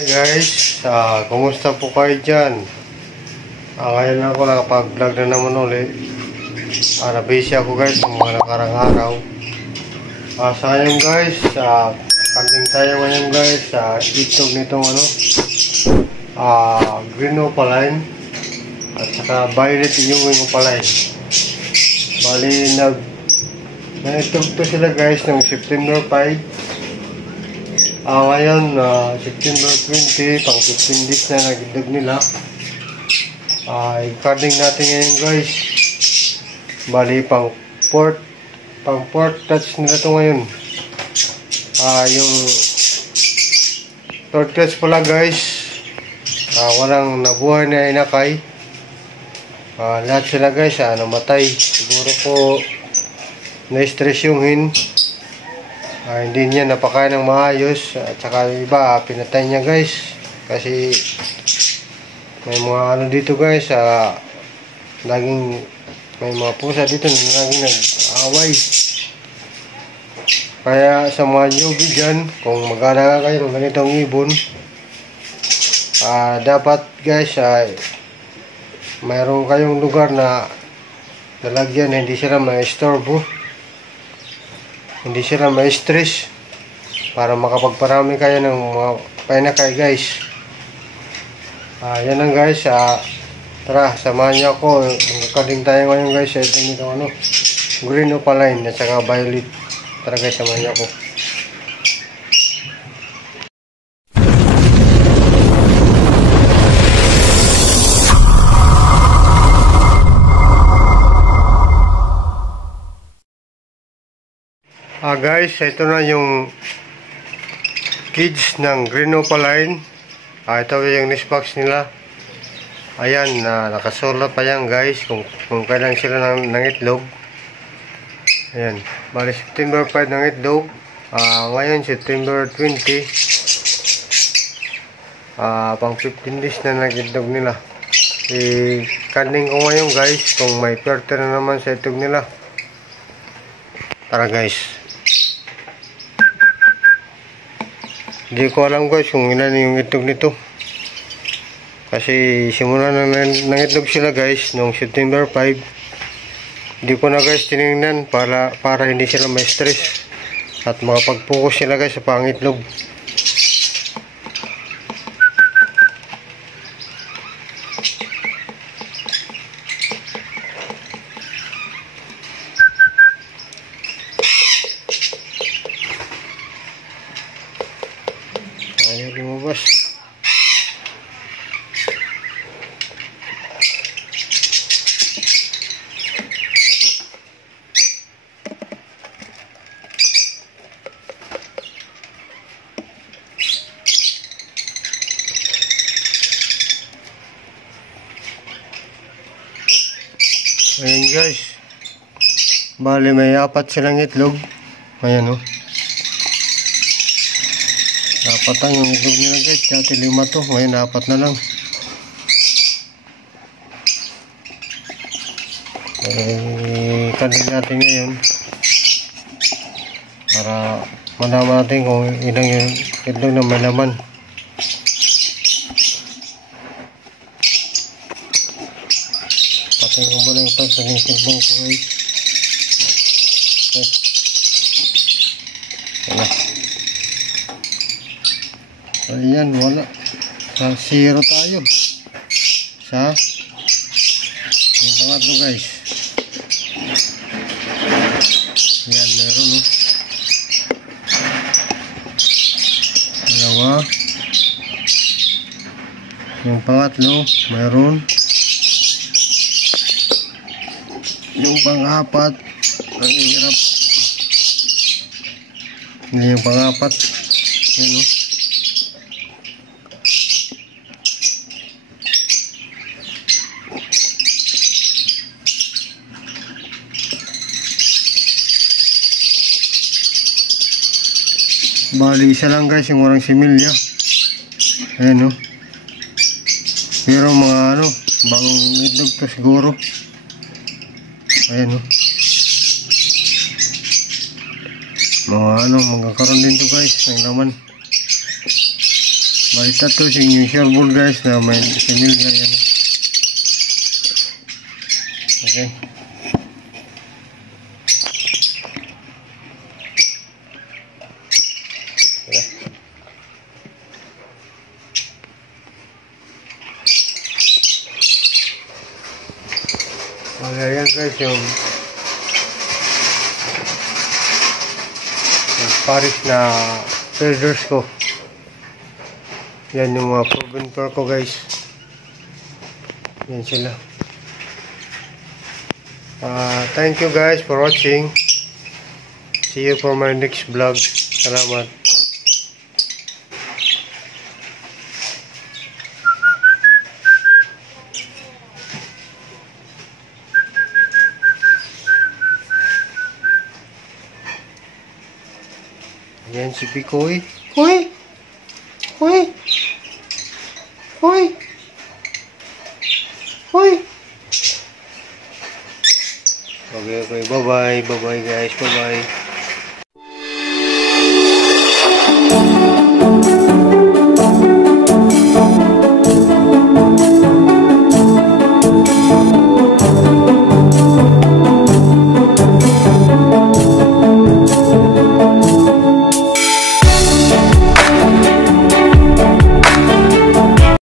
Hey guys, kumusta po kayo dyan? Ngayon ako nakapag-vlog na naman ulit. Busy ako guys ng mga nakarang araw. Sa ngayon guys, kanding tayo ngayon guys sa itlog nitong green opaline at saka violet yung opaline. Bali nag-itlog to sila guys noong September 5. Ngayon, September 20, pang 15 days na nag-itlog nila. I-carding natin ngayon guys. Bali, pang fourth touch nila to ngayon. Yung third touch pala guys. Walang nabuhay na inakay. Lahat sila guys, namatay. Siguro po na-stress yung hen. Hindi niya napakain ng maayos at saka iba pinatay niya guys kasi may mga dito guys, laging may mga pusa dito na laging nag-away. Kaya sa mga newbie dyan, kung mag-alaga kayo ng ganitong ibon, dapat guys mayroon kayong lugar na nalagyan, hindi sila ma-istorbo, hindi sila ma-stress, para makapagparami kayo ng mga painakay guys. Yan lang guys. Tara, samahan niyo ako. Magkakaling tayo ngayon guys. Ito nito green opaline at saka violet. Tara guys, samahan niyo ako. Guys, ito na yung kids ng green opaline. Ito yung nest box nila. Ayan, nakasulat pa yan guys kung kailan sila ng itlog. Ayan, bali September 5 ng itlog. Ngayon September 20. Pang 15 days na nag-itlog nila. I-carding ko ngayon guys kung may fertile na naman sa itlog nila. Tara guys. Hindi ko alam guys kung ilan yung itlog nito. Kasi simula na nangitlog sila guys noong September 5. Hindi ko na guys tinignan para hindi sila ma-stress at makapag-focus sila guys sa pangitlog. Ayaw lumabas. Ayan guys. Bali may 4 silang itlog. Ayan Apatan yung itlog nila guys. Dati 5 to. Ngayon 4 na lang. Kanding natin ngayon para malaman natin kung ilang yung itlog na may laman. Patay ko muna yung pag sa silbong ko guys. Ayan, wala. Sa 0 tayo. Sa yung pangatlo guys. Ayan, meron dalawa. Yung pangatlo, meron. Yung pang-apat, ang hirap. Yung pang-apat, yan Bali isa lang guys yung walang similya. Ayan Pero mga bagong itlog to siguro. Ayan Mga magkakaroon din to guys ng laman. Balita to yung shareball guys na may female ganyan. Okay. Ayan guys yung Paris na traders ko. Yan yung mga proven pair ko guys. Yan sila. Thank you guys for watching. See you for my next vlog. Salamat. Yan si Pikoy. Hoy! Hoy! Hoy! Hoy! Okay, okay. Bye-bye. Bye-bye guys. Bye-bye.